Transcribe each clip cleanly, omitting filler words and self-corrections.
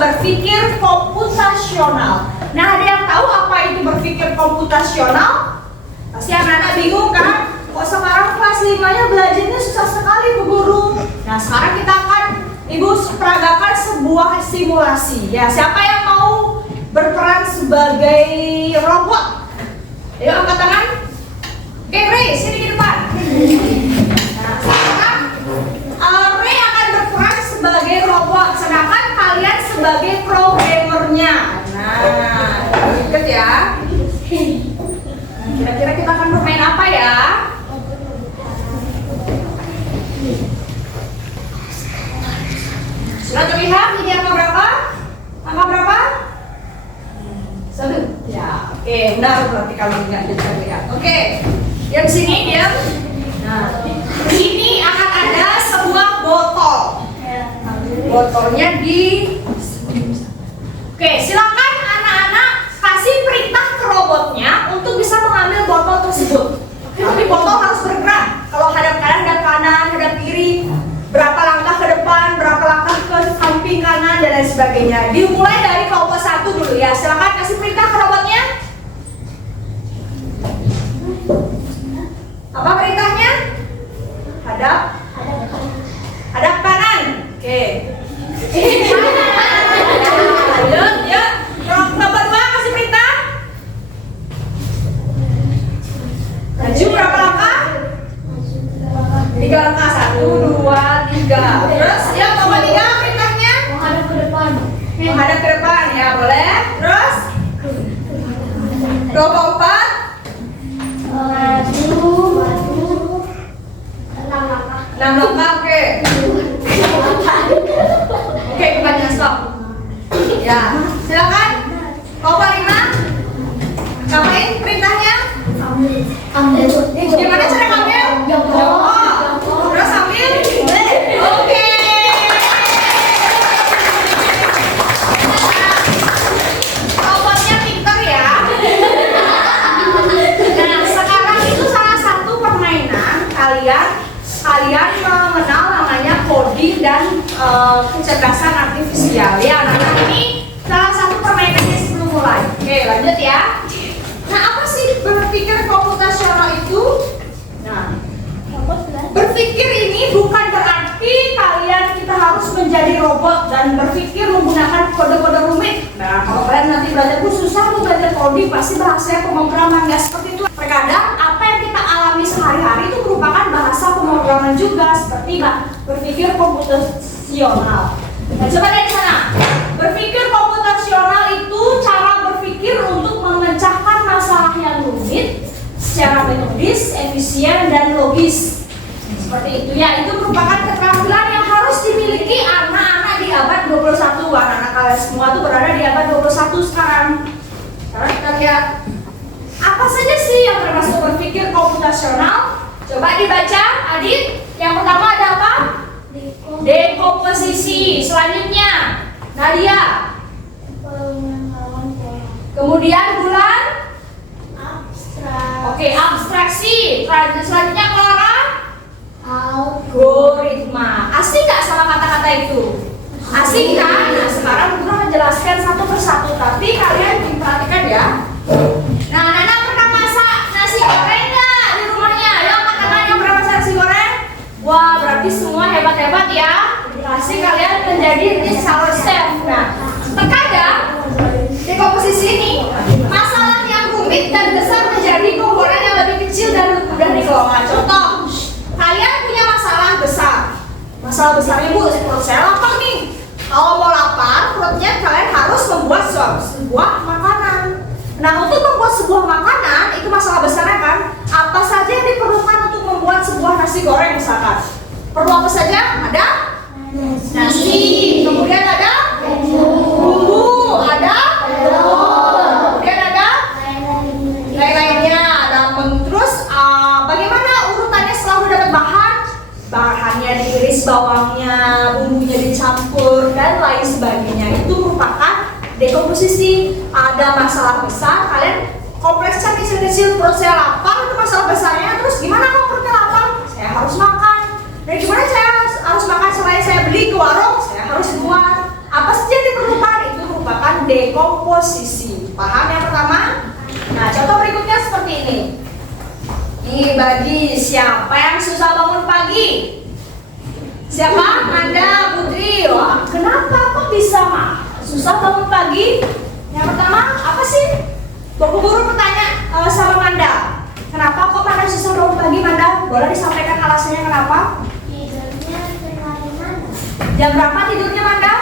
berpikir komputasional. Nah, ada yang tahu apa itu berpikir komputasional? Pasti anak-anak bingung kan? Kok sekarang kelas 5-nya belajarnya susah sekali Bu Guru. Nah, sekarang kita akan Ibu peragakan sebuah simulasi. Ya, siapa yang mau berperan sebagai robot? Ayo angkat tangan. Oke, Ray, sini ke depan. Nah, sekarang Ray akan berperan sebagai robot, sedangkan kalian sebagai programmernya. Nah, ikut ya. Kira-kira kita akan bermain apa ya? Sudah terlihat ini angka berapa? Angka berapa? 1. Ya, oke, benar berarti kalau nggak bisa lihat. Oke, diam sini, diam. Nah, ini akan ada sebuah botol. Botolnya di. Oke, silakan anak-anak kasih perintah ke robotnya untuk bisa mengambil botol tersebut. Tapi botol harus bergerak. Kalau hadap kanan, hadap kanan, hadap kiri, berapa langkah ke depan, berapa langkah ke samping kanan dan lain sebagainya. Dimulai dari kelompok 1 dulu ya. Silakan kasih perintah ke robotnya. Apa perintahnya? Hadap kanan. Oke. Lanjut ya. Kelompok 2 kasih perintah. Maju berapa langkah? 3 langkah. 1, 2, 3. Terus ya kelompok 3 perintahnya? Menghadap ke depan. Menghadap ke depan ya, boleh. Terus kelompok 4 Maju 6 langkah. 6 langkah, oke. Oke, bukannya stop. Ya, silakan. Kelompok 5 ngapain perintahnya? Ambil. Gimana cara ngambil? Jongkok. Terus ambil? Oke. Robotnya pintar ya. Nah, sekarang itu salah satu permainan kalian mengenal namanya coding dan kecerdasan artifisial. Ya, nah ini salah satu permainannya sebelum mulai. Oke, lanjut ya. Nah, apa sih berpikir komputasional itu? Nah, berpikir ini bukan berarti kita harus menjadi robot dan berpikir menggunakan kode-kode rumit. Nah, kalau kalian nanti belajar susah belajar coding, pasti bahasa pemrograman nggak seperti itu. Terkadang apa yang kita alami sehari-hari itu merupakan bahasa pemrograman juga, seperti berpikir komputasional. Nah, coba dari sana. Berpikir komputasional itu cara berpikir untuk memecahkan masalah yang rumit secara metodis, efisien, dan logis. Seperti itu ya, itu merupakan keterampilan yang harus dimiliki anak-anak di abad 21. Anak-anak kalian semua tuh berada di abad 21 sekarang. Sekarang kita lihat apa saja sih yang termasuk berpikir komputasional. Coba dibaca, Adit. Yang pertama ada apa? Dekomposisi. Selanjutnya Nadia. Kemudian bulan. Oke, abstraksi. Selanjutnya Clara. Algoritma. Asik nggak sama kata-kata itu? Asik kan? Nah, sekarang Guru menjelaskan satu persatu, tapi kalian perhatikan ya. Nah, Nana pernah masak nasi goreng nggak di rumahnya? Ayo angkat tangan yang pernah masak nasi goreng. Wah, berarti semua hebat-hebat ya. Pasti kalian menjadi salon chef. Nah, terkadang di komposisi ini masalah yang rumit dan besar menjadi komponen yang lebih kecil dan mudah dikelola. Contoh, kalian punya masalah besar. Masalah besarnya, Bu, perut saya lapar nih. Kalau mau lapar, perutnya kalian harus membuat sebuah makanan. Nah, untuk membuat sebuah makanan, itu masalah besarnya kan? Apa saja yang diperlukan untuk membuat sebuah nasi goreng misalkan? Perlu apa saja? Ada? Nasi, kemudian ada? Bumbu, ada? Kemudian ada? Lain-lainnya, ada. Terus bagaimana urutannya setelah udah dapat bahan? Bahannya diiris, bawangnya, bumbunya dicampur, dan lain sebagainya. Itu merupakan dekomposisi. Ada masalah besar, kalian kompleksnya kecil-kecil, perut saya lapar, itu masalah besarnya. Terus gimana kalau perutnya lapar? Saya harus makan. Dan gimana saya harus makan selain saya beli ke warung? Saya harus buat. Apa saja yang diperlukan? dekomposisi. Paham yang pertama? Nah, contoh berikutnya seperti ini. Nih, bagi siapa yang susah bangun pagi? Siapa? Anda, Putri. Wah, kenapa kok bisa susah bangun pagi? Yang pertama, apa sih? Guru bertanya sama Manda. Kenapa kok Manda susah bangun pagi, Manda? Boleh disampaikan alasannya kenapa? Tidurnya terlalu malam. Jam berapa tidurnya, Manda?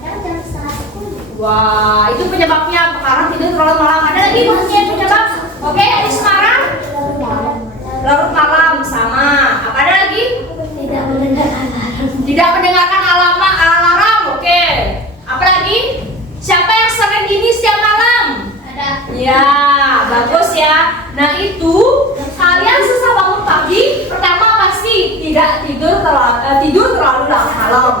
Kadang jam 11. Wah, itu penyebabnya karena tidur terlalu malam. Ada lagi maksudnya penyebab? Oke, di Semarang? Larut malam, sama. Apa ada lagi? Tidak mendengar alarm. Tidak mendengarkan alarm. Oke. Apa lagi? Siapa yang sering gini setiap malam? Ada. Ya, bagus ya. Nah itu kalian susah bangun pagi. Pertama pasti tidak tidur terlalu malam.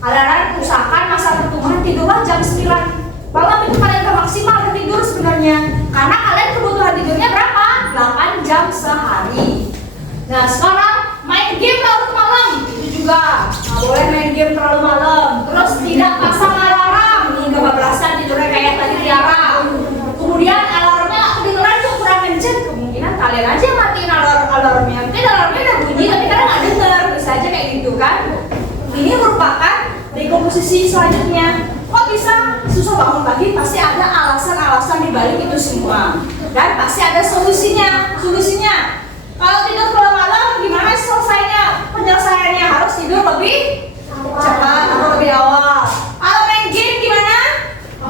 Kalian usahakan masa pertumbuhan tidurlah jam 9 malam, itu kalian udah maksimal tidur sebenarnya. Karena kalian kebutuhan tidurnya berapa? 8 jam sehari. Nah sekarang main game larut malam itu juga nggak boleh main game terlalu malam. Terus tidak pasang alarm nih, kebablasan tidurnya kayak tadi Tiara. Kemudian alarmnya kedengeran tuh kurang kenceng, kemungkinan kalian aja matiin alarmnya. Mungkin alarmnya udah bunyi tapi kalian nggak denger, bisa aja kayak gitu kan. Ini merupakan dekomposisi selanjutnya. Kok bisa susah bangun pagi? Pasti ada alasan-alasan di balik itu semua. Dan pasti ada solusinya. Kalau tidur terlalu malam, gimana selesainya? Penyelesaiannya harus tidur lebih cepat atau lebih awal. Kalau main game gimana?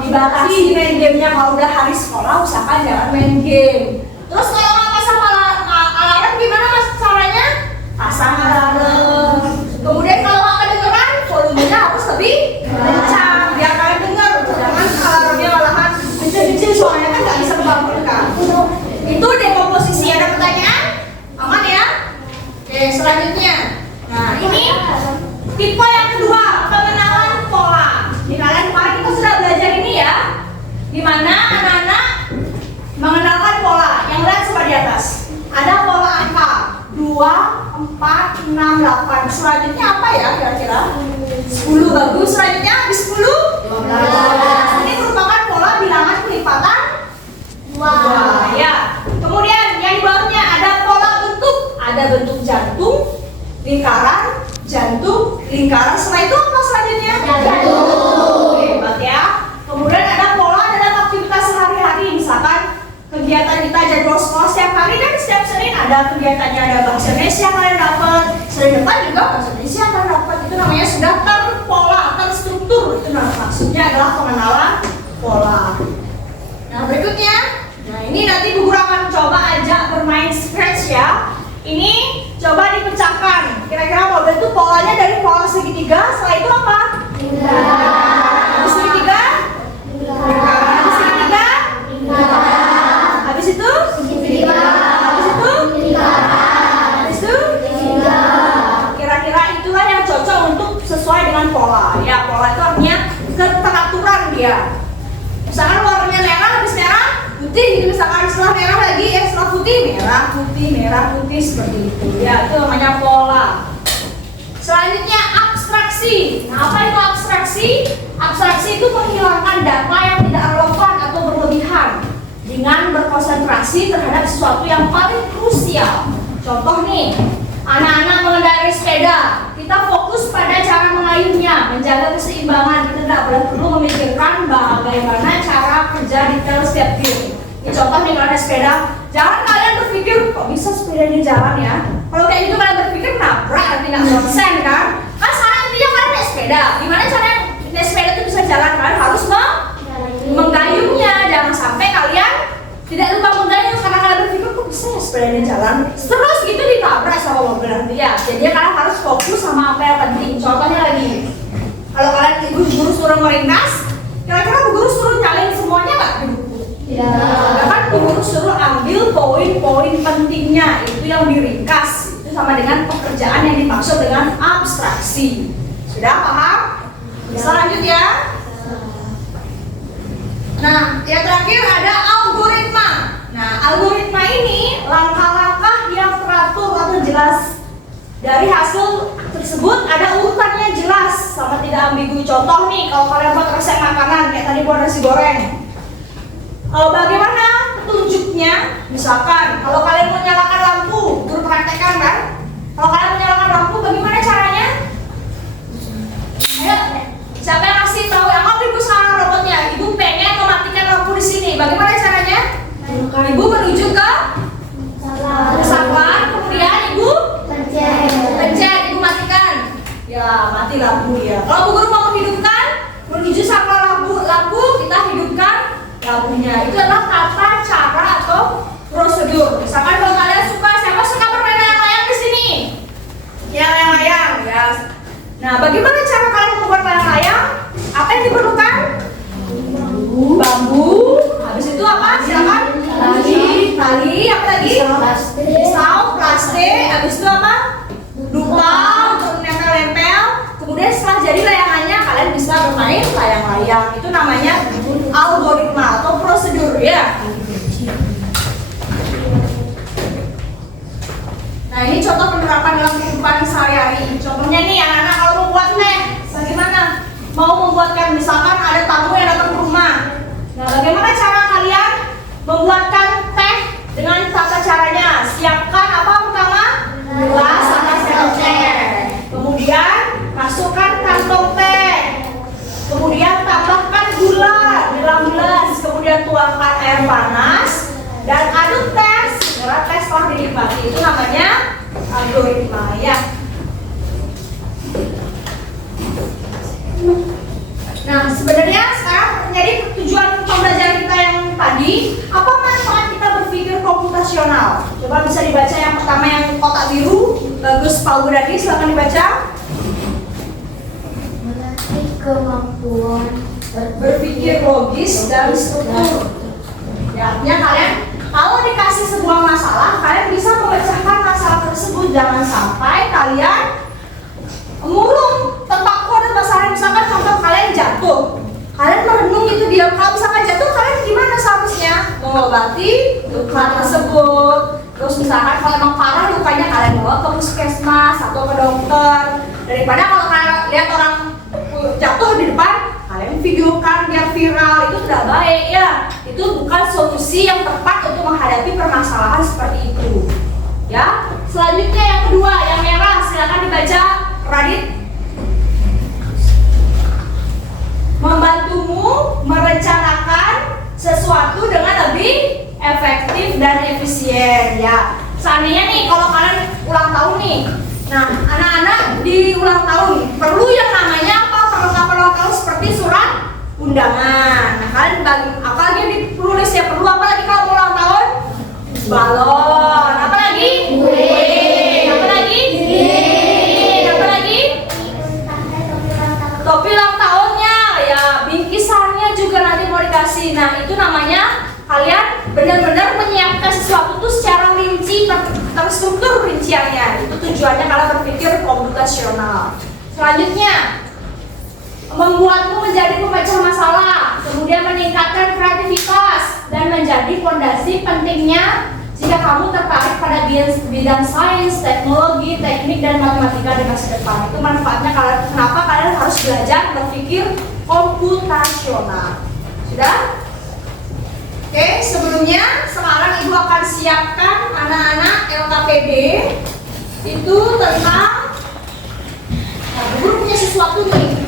Dibatasi main gamenya. Kalau udah hari sekolah, usahakan jangan main game. Terus kalau nggak pasang alarm gimana mas caranya? Pasang alarm. Kemudian kalau nggak kedengeran, volumenya harus lebih kencang biar kalian dengar. Jangan alarmnya malahan kecil-kecil, soalnya kan nggak bisa membangunkan. Itu dekomposisi. Ada pertanyaan? Aman ya? Oke, selanjutnya. Nah, ini tipe yang kedua, pengenalan pola. Di kalian kemarin kita sudah belajar ini ya, dimana anak-anak mengenalkan pola. Yang lihat coba di atas. Ada pola angka 2, 4, 6, 8. Selanjutnya apa ya kira-kira? 10. Bagus. Selanjutnya habis 10? 12. Ini merupakan pola bilangan pelipatan 2. Ya. Kemudian yang di bawahnya ada pola bentuk. Ada bentuk jantung, lingkaran, jantung, lingkaran. Setelah itu apa selanjutnya? Jantung. Hebat ya. Kemudian ada pola dalam aktivitas sehari-hari. Misalkan kegiatan kita jadwal sekolah setiap hari kan setiap Senin ada kegiatannya, ada bahasa Indonesia kalian dapat, Senin depan juga bahasa Indonesia kalian dapat. Itu namanya sudah terpola, terstruktur. Itu maksudnya adalah pengenalan pola. Nah berikutnya, nah ini nanti Bu Guru akan coba ajak bermain scratch ya. Ini coba dipecahkan. Kira-kira mau bentuk polanya dari pola segitiga. Setelah itu apa? Habis segitiga? Habis segitiga? Habis itu? Habis itu? Habis itu? Kira-kira itulah yang cocok untuk sesuai dengan pola. Ya, pola itu artinya keteraturan dia. Misalkan warnanya merah, habis merah, putih. Misalkan setelah merah lagi, setelah putih, merah, putih seperti itu. Ya, itu namanya pola. Selanjutnya abstraksi. Nah, apa itu abstraksi? Abstraksi itu menghilangkan data yang tidak relevan atau berlebihan dengan berkonsentrasi terhadap sesuatu yang paling krusial. Contoh nih, anak-anak mengendarai sepeda, kita fokus pada cara mengayuhnya, menjaga keseimbangan. Kita tidak perlu memikirkan bagaimana cara kerja detail setiap gear. Ini contoh nih kalau ada sepeda, jangan kalian berpikir kok bisa sepeda ini jalan ya. Kalau kayak gitu kalian berpikir nabrak, nanti nggak konsen kan? Kan sekarang intinya kalian naik sepeda. Gimana caranya naik sepeda itu bisa jalan? Kalian harus menggayungnya. Jangan sampai kalian tidak lupa menggayung karena kalian berpikir kok bisa ya sepeda ini jalan. Terus gitu ditabrak sama mobil nanti ya. Jadi kalian harus fokus sama apa yang penting. Contohnya lagi, kalau kalian guru suruh meringkas, kira-kira guru suruh nyalin semuanya nggak di buku? Kan guru suruh ambil poin-poin pentingnya, itu yang diringkas. Itu sama dengan pekerjaan yang dimaksud dengan abstraksi. Sudah paham? Selanjutnya, nah yang terakhir ada algoritma. Nah algoritma ini langkah-langkah yang teratur atau jelas. Dari hasil tersebut ada urutannya jelas sama tidak ambigu. Contoh nih, kalau kalian buat resep makanan kayak tadi buat nasi goreng. Bagaimana petunjuknya? Misalkan kalau kalian mau nyalakan lampu, guru praktekkan kan? Kalau kalian menyalakan lampu, bagaimana caranya? Ayo, siapa yang kasih tahu? Angkat ibu sekarang robotnya. Ibu pengen mematikan lampu di sini. Bagaimana caranya? Ibu menuju ke saklar, kemudian ibu pencet, ibu matikan. Ya, mati lampu ya. Kalau bu guru mau menghidupkan, menuju saklar lampu, kita hidupkan lampunya. Itu adalah tata cara atau prosedur. Misalkan kalau kalian siapa suka bermain layang-layang di sini? Ya, layang-layang ya. Nah, bagaimana cara kalian membuat layang-layang? Apa yang diperlukan? Bambu. Habis itu apa? Silakan. Tali. Apa lagi? Pisau, plastik. Habis itu apa? Dupa untuk nempel-nempel. Kemudian setelah jadi layangannya, kalian bisa bermain layang-layang. Itu namanya algoritma atau prosedur ya. Nah, ini contoh penerapan dalam kehidupan sehari-hari. Contohnya nih anak-anak kalau mau buat teh, bagaimana? Mau membuatkan, misalkan ada tamu yang datang ke rumah. Nah, bagaimana cara kalian membuatkan teh dengan tata caranya? Siapkan apa pertama? Gelas atau sendok teh. Kemudian masukkan kantong teh. Kemudian tambahkan gula di dalam gelas. Kemudian tuangkan air panas dan aduk teh. Segera teh setelah dinikmati. Itu namanya algoritma ya. Nah, sebenarnya sekarang jadi tujuan pembelajaran kita yang tadi, apa manfaat kita berpikir komputasional? Coba bisa dibaca yang pertama yang kotak biru, bagus Pak Udadi, silakan dibaca. Melatih kemampuan Berpikir logis dan struktur. Ya, artinya kalian kalau dikasih sebuah masalah, kalian bisa memecahkan masalah tersebut. Jangan sampai kalian murung tentang kode masalah. Misalkan contoh kalian jatuh, kalian merenung gitu diam. Kalau misalkan jatuh, kalian gimana seharusnya? Mengobati luka tersebut. Terus misalkan kalau emang parah lukanya, kalian bawa ke puskesmas atau ke dokter. Daripada kalau kalian lihat orang jatuh di depan, kalian videokan biar viral. Itu tidak baik ya. Itu bukan solusi yang tepat untuk menghadapi permasalahan seperti itu. Ya. Selanjutnya yang kedua, yang merah, silakan dibaca. Radit. Membantumu merencanakan sesuatu dengan lebih efektif dan efisien ya. Seandainya nih kalau kalian ulang tahun nih, nah anak-anak di ulang tahun perlu yang namanya apa, perlengkapan ulang tahun seperti surat undangan. Nah kalian apalagi yang ditulis ya, perlu apa lagi kalau ulang tahun? Balon. Apa lagi? Apa lagi? Apa lagi? Topi ulang tahunnya ya, bingkisannya juga nanti mau dikasih. Nah itu namanya kalian benar-benar menyiapkan sesuatu itu secara rinci, terstruktur rinciannya. Itu tujuannya kalian berpikir komputasional. Selanjutnya, membuatmu menjadi pemecah masalah, kemudian meningkatkan kreativitas dan menjadi fondasi pentingnya jika kamu tertarik pada bidang sains, teknologi, teknik, dan matematika di masa depan. Itu manfaatnya kalian, kenapa kalian harus belajar berpikir komputasional. Sudah? Oke, sebelumnya sekarang Ibu akan siapkan anak-anak LKPD itu tentang, nah, Ibu punya sesuatu nih.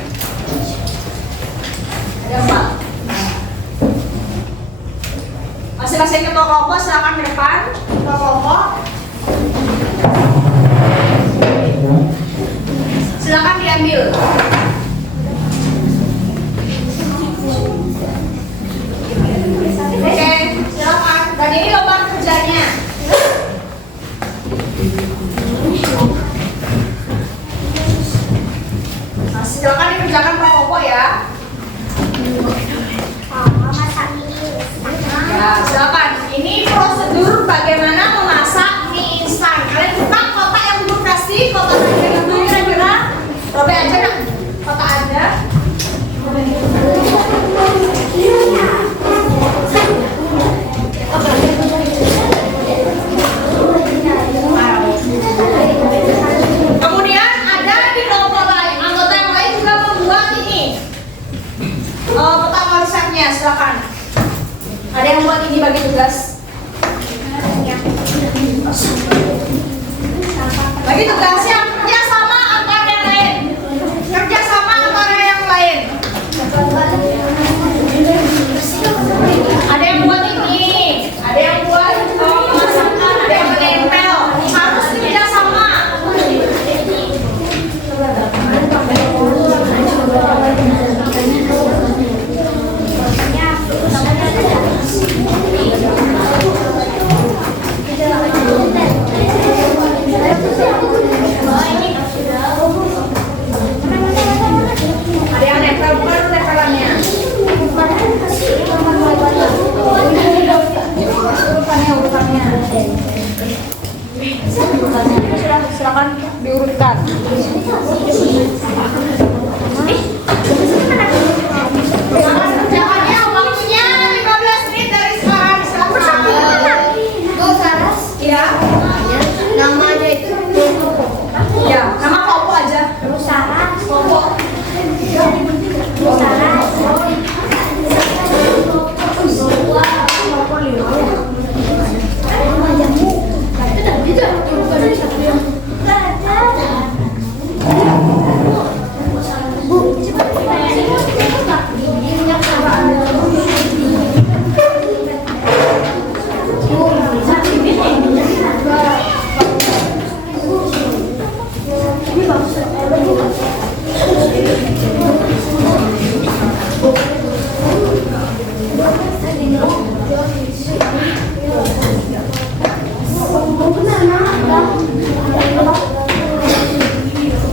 Ada 4. Masing-masing ketua kelompok silakan ke depan. Ketua kelompok silakan diambil. Oke, silakan. Dan ini lomba kerjanya. Nah, silakan dikerjakan per kelompok ya. Ya, silakan. Ini prosedur bagaimana memasak mie instan. Kalian buka kotak yang Ibu kasih, kotak yang itu kira-kira robek aja nak. silakan. Ada yang buat ini bagi tugas? Bagi tugasnya kerja sama antara yang lain. Kerja sama antara yang lain. Ada yang buat ini, ada yang buat pemasakan, ada yang menempel. Harus kerja sama. Ada yang nempel, bukan tempelannya. Urutannya. Silakan diurutkan. Kerjaannya waktunya 15 menit dari sekarang. Silakan. Tuh Saras. Iya. Namanya itu Ya, nama Kopo aja. Saras. Kopo. Saras.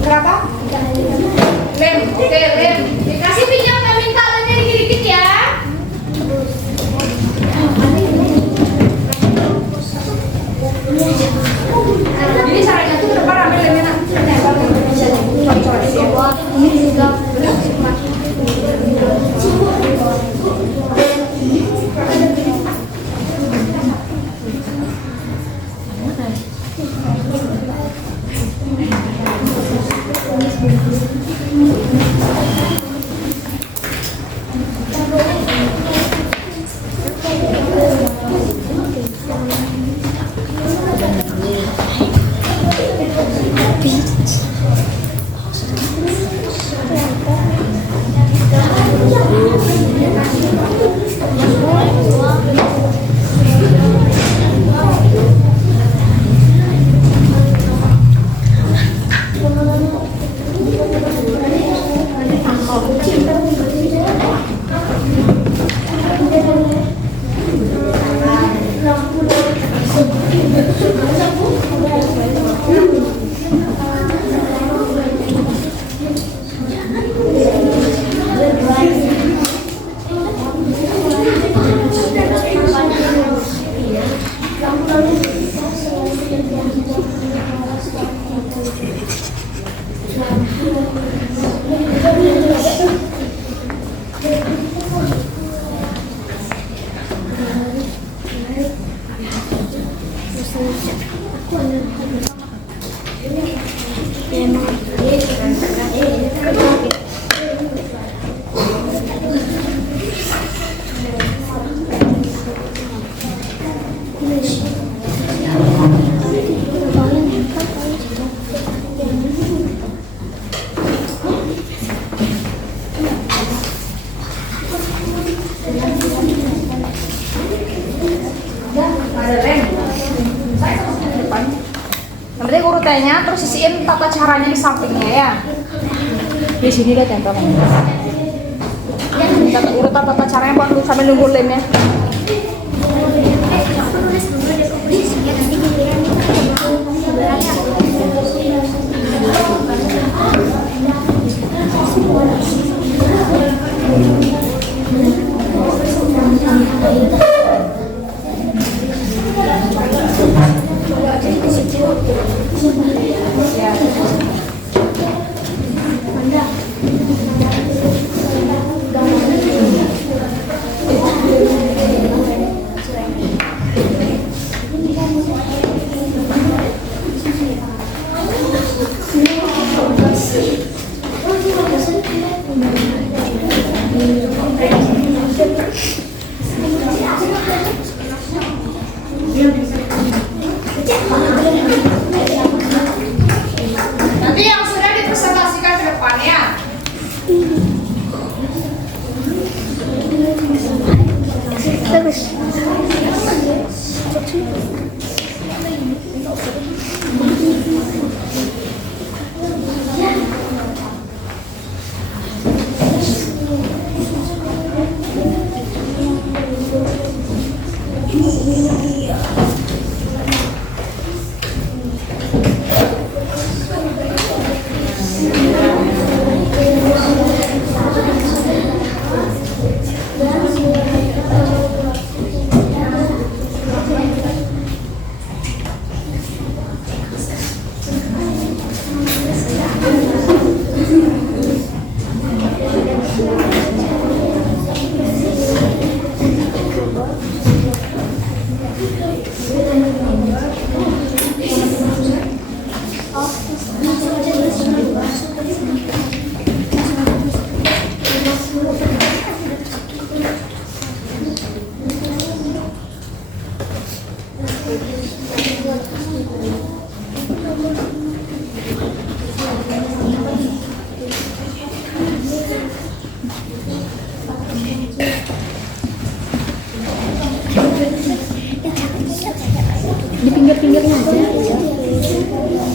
Berapa? Lem. Oke, lem. Dikasih pinjam nggak minta lemnya dikit-dikit ya. Jadi caranya tuh ke depan ambil lemnya nak. Ada lem. Saya sama di depan. Yang penting urutannya terus isiin tata caranya di sampingnya ya. Di sini deh tempelnya. Urutan tata caranya buat lu sambil nunggu lemnya. Nanti yang sudah dipresentasikan ke depannya. Bagus. Di pinggir-pinggirnya aja.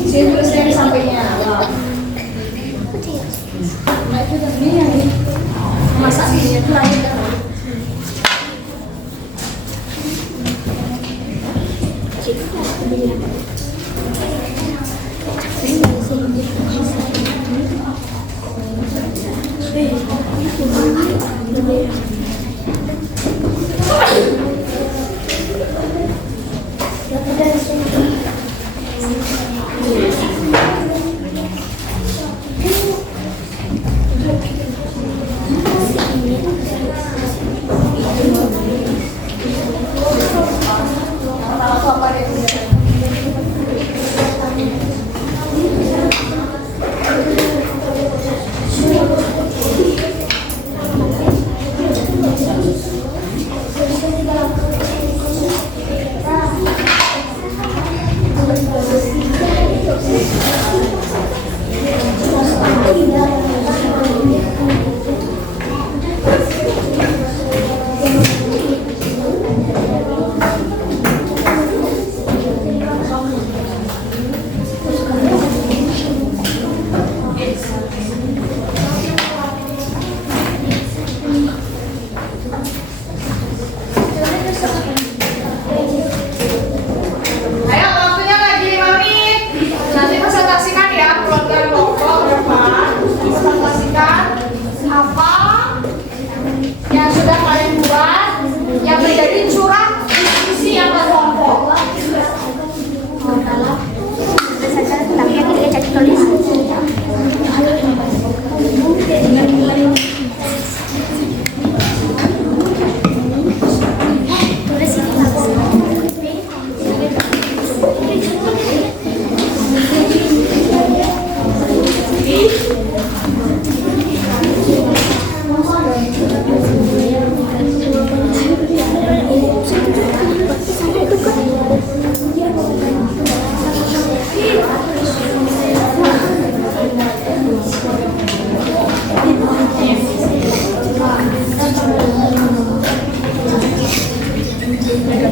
Sini tulis dari sampingnya. Nah itu tadi yang masak ini itu lagi kan. Ayo waktunya lagi 5 menit. Nanti presentasikan ya, keluarkan logo ke depan. Presentasikan apa yang sudah kalian buat yang menjadi curah diskusi yang kelompok. Tapi yang ini jadi tulis. Tulis ini bagus.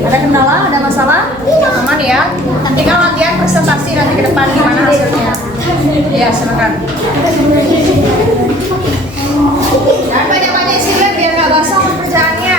Ada kendala, ada masalah? Aman ya? Nanti kan latihan presentasi nanti ke depan gimana hasilnya. Ya, silakan. Dan banyak-banyak isi lab biar nggak basah pekerjaannya.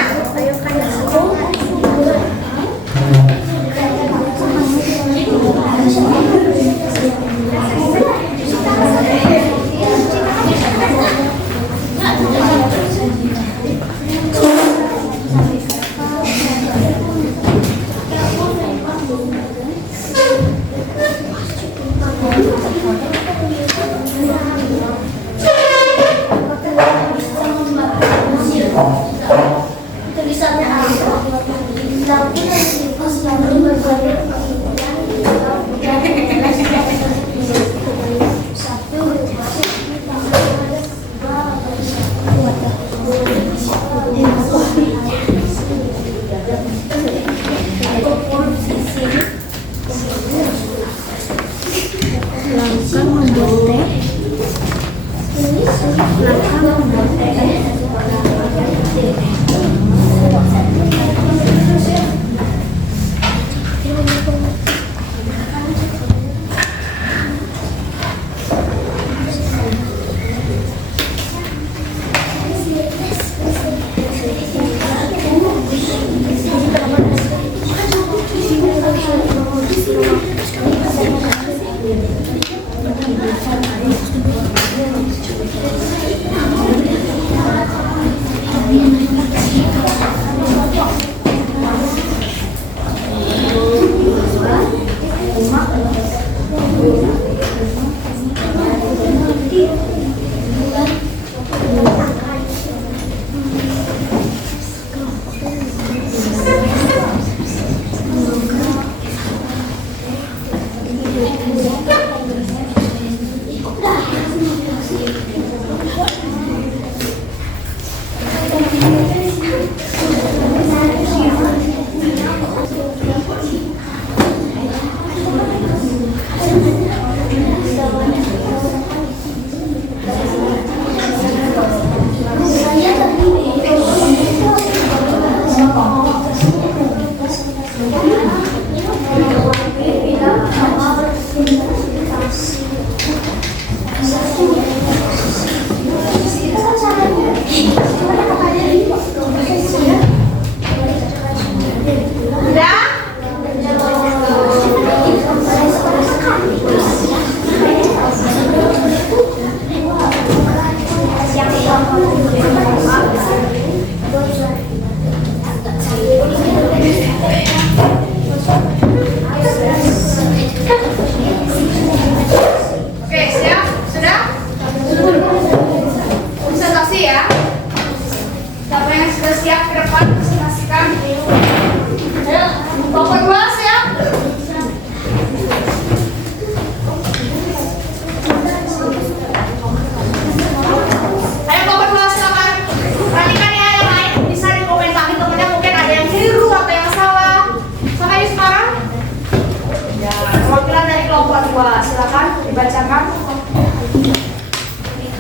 Dibacakan.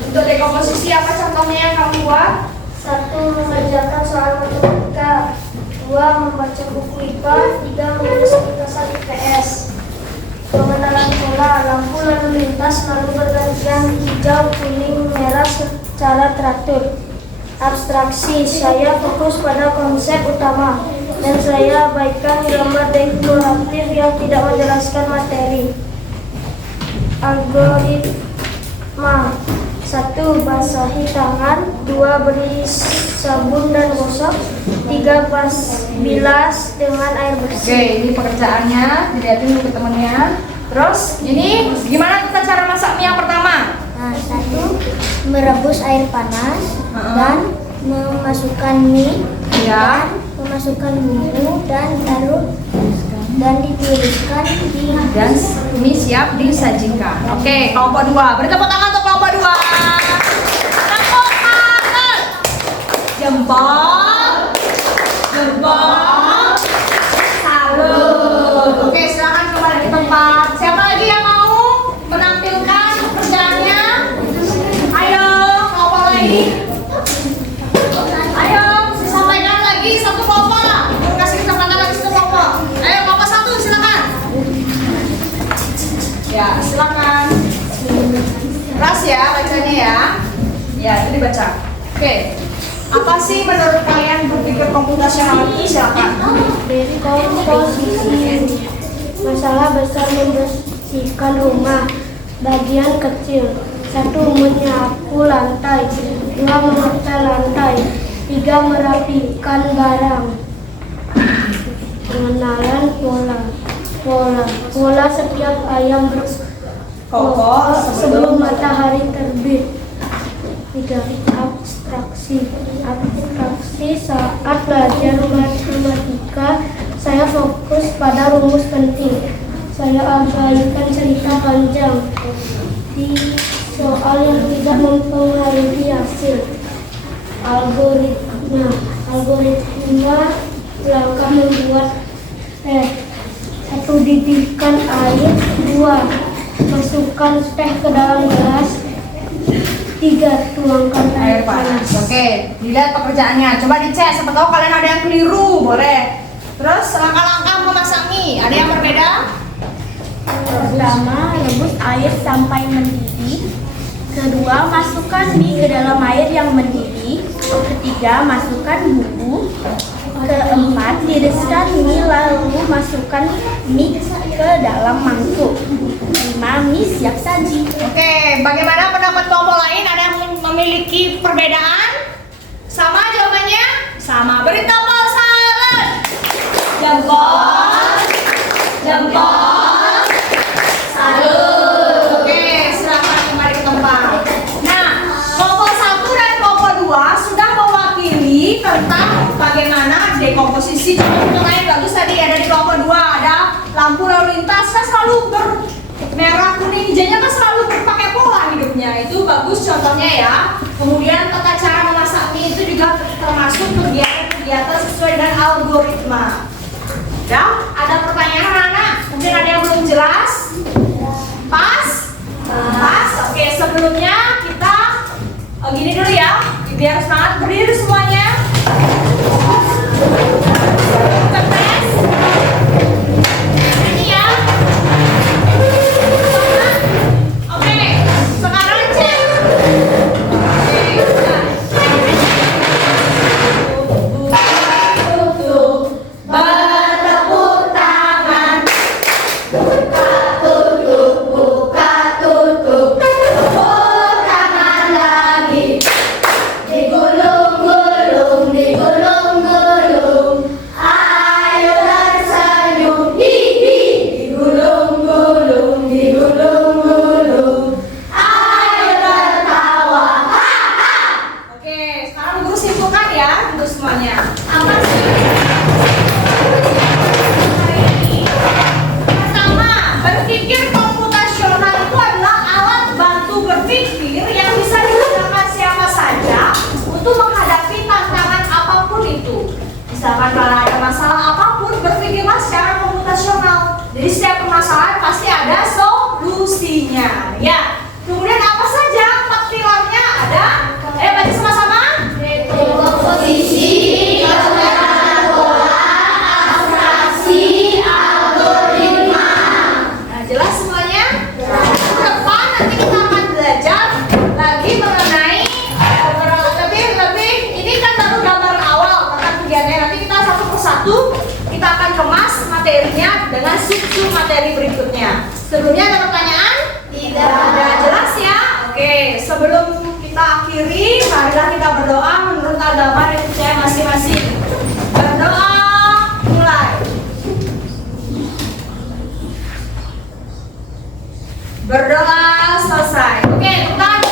Untuk dekomposisi apa contohnya yang kamu buat? 1. Mengerjakan soal matematika. 2. Membaca buku IPA. 3. Menulis aplikasi IPS. Pengenalan pola lampu lalu lintas lalu bergantian hijau, kuning, merah secara teratur. Abstraksi, saya fokus pada konsep utama dan saya abaikan gambar dekoratif yang tidak menjelaskan materi. Algoritma 1. Basahi tangan. 2. Beri sabun dan gosok. 3. Bilas dengan air bersih. Oke, ini pekerjaannya, dilihatin dulu ke temennya. Terus, ini gimana kita cara masak mie yang pertama? Nah, 1. Merebus air panas dan memasukkan mie Ya. dan memasukkan bumbu dan lalu ditiriskan di Dan mie siap disajikan. Oke, kelompok 2. Beri tepuk tangan untuk kelompok 2. Tepuk tangan. Jempol. Jempol. Salut. Oke, silakan kembali ke tempat. Siapa lagi yang mau menampilkan pekerjaannya? Ayo, kelompok lagi. Ayo, disampaikan lagi satu kelompok. Kasih kesempatan lagi satu kelompok. Ayo, kelompok 1 silakan. Ya, silakan. Keras ya bacanya ya. Ya, itu dibaca. Oke. Apa sih menurut kalian berpikir komputasional itu? Silakan. komposisi. Masalah besar membersihkan rumah. Bagian kecil. 1. Menyapu lantai. 2. Mengepel lantai. 3. Merapikan barang. Pengenalan pola setiap ayam Kokok sebelum matahari terbit. 3. Abstraksi saat belajar matematika saya fokus pada rumus penting. Saya abaikan cerita panjang di soal yang tidak mempengaruhi hasil. Algoritma langkah membuat 1. Didihkan air. 2. Masukkan teh ke dalam gelas. 3. Tuangkan air panas. Oke, dilihat pekerjaannya. Coba dicek, siapa tahu kalian ada yang keliru, boleh. Terus langkah-langkah memasak mie, ada yang berbeda? Pertama, rebus air sampai mendidih. Kedua, masukkan mie ke dalam air yang mendidih. Ketiga, masukkan bumbu. Keempat, tiriskan mie lalu masukkan mie ke dalam mangkuk. 5. Mie siap saji. Oke, bagaimana pendapat kelompok lain? Ada yang memiliki perbedaan? Sama jawabannya? Jempol. Salut. Oke, silakan kembali ke tempat. Nah, kelompok 1 dan kelompok 2 sudah mewakili tentang bagaimana dekomposisi. Contohnya yang bagus tadi ada di kelompok 2 ada lampu lalu lintas kan selalu merah kuning hijaunya kan selalu berpakai pola hidupnya, itu bagus contohnya ya. Kemudian tata cara memasak mie itu juga termasuk kegiatan sesuai dengan algoritma. Ya, ada pertanyaan anak-anak? Mungkin ada yang belum jelas? Pas? Pas? Oke, sebelumnya kita gini dulu ya, biar semangat, berdiri semuanya. Tes. Ini ya. Oke, sekarang cek. Oke, bertepuk tangan. Buka tutup, tepuk tangan lagi. Digulung-gulung, digulung-gulung. Ayo tersenyum, hihi. Digulung-gulung, digulung-gulung. Ayo tertawa, haha. Oke, sekarang guru simpulkan ya untuk semuanya. Apa sih? Hari ini, pertama, berpikir komputasional itu adalah alat bantu berpikir yang bisa digunakan siapa saja untuk menghadapi tantangan apapun itu. Misalkan kalau ada masalah apapun, berpikirlah secara komputasional. Jadi setiap permasalahan pasti ada solusinya. Ya. Kemudian apa saja 4 pilarnya ada? Baca sama-sama. Komposisi, keterangan pola, abstraksi, algoritma. Nah, jelas semuanya? Ke depan nanti kita akan belajar lagi mengenai lebih ini kan baru gambaran awal tentang kegiatannya. Nanti kita satu persatu kita akan kemas materinya dengan sub materi berikutnya. Sebelumnya ada pertanyaan? Tidak. Sudah jelas ya? Oke, sebelum kita akhiri, marilah kita berdoa menurut agama dan percaya masing-masing. Berdoa, mulai. Berdoa selesai. Oke, tepuk tangan.